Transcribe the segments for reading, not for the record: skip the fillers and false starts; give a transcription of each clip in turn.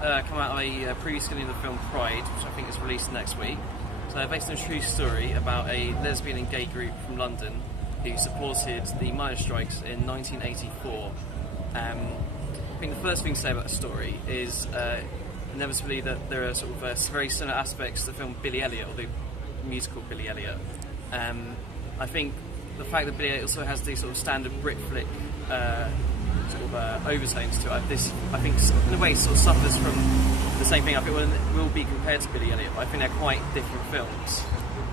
come out of a preview screening of the film Pride, which I think is released next week. So based on a true story about a lesbian and gay group from London who supported the miners' strikes in 1984. I think the first thing to say about the story is inevitably that there are sort of very similar aspects to the film Billy Elliot, or the musical Billy Elliot. I think the fact that Billy Elliot also has these sort of standard Brit flick overtones to it, this I think in a way sort of suffers from the same thing. I think it will be compared to Billy Elliot, but I think they're quite different films.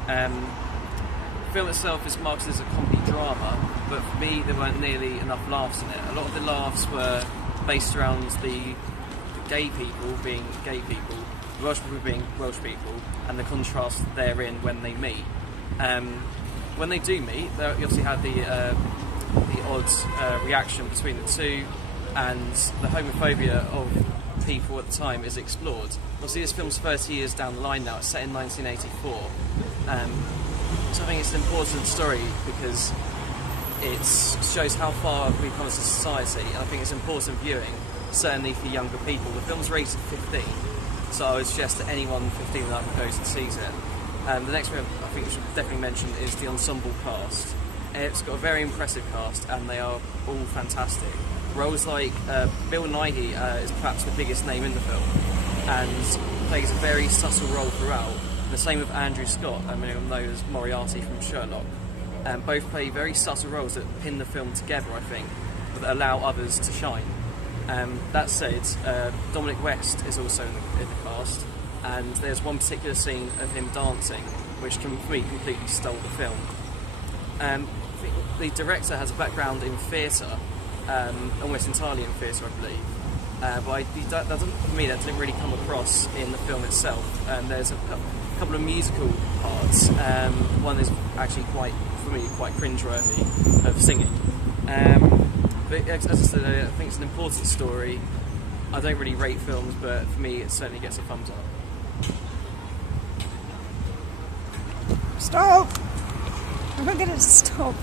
The film itself is marketed as a comedy drama, but for me there weren't nearly enough laughs in it. A lot of the laughs were based around the gay people being gay people, the Welsh people being Welsh people, and the contrast therein when they meet. When they do meet, you obviously have the odd reaction between the two, and the homophobia of people at the time is explored. Obviously this film's 30 years down the line now, it's set in 1984, so I think it's an important story because it shows how far we've come as a society, and I think it's important viewing, certainly for younger people. The film's rated 15, so I would suggest that anyone 15 and up goes and sees it. The next film I think we should definitely mention is the ensemble cast. It's got a very impressive cast, and they are all fantastic. Roles like Bill Nighy is perhaps the biggest name in the film, and plays a very subtle role throughout. The same with Andrew Scott, many of them know as Moriarty from Sherlock. Both play very subtle roles that pin the film together, I think, but that allow others to shine. That said, Dominic West is also in the cast, and there's one particular scene of him dancing which for me completely stole the film. The director has a background in theatre, almost entirely in theatre I believe, but for me that didn't really come across in the film itself. There's a couple of musical parts, one is actually quite cringeworthy, of singing. But as I said, I think it's an important story. I don't really rate films, but for me it certainly gets a thumbs up. Stop! I'm not going to stop.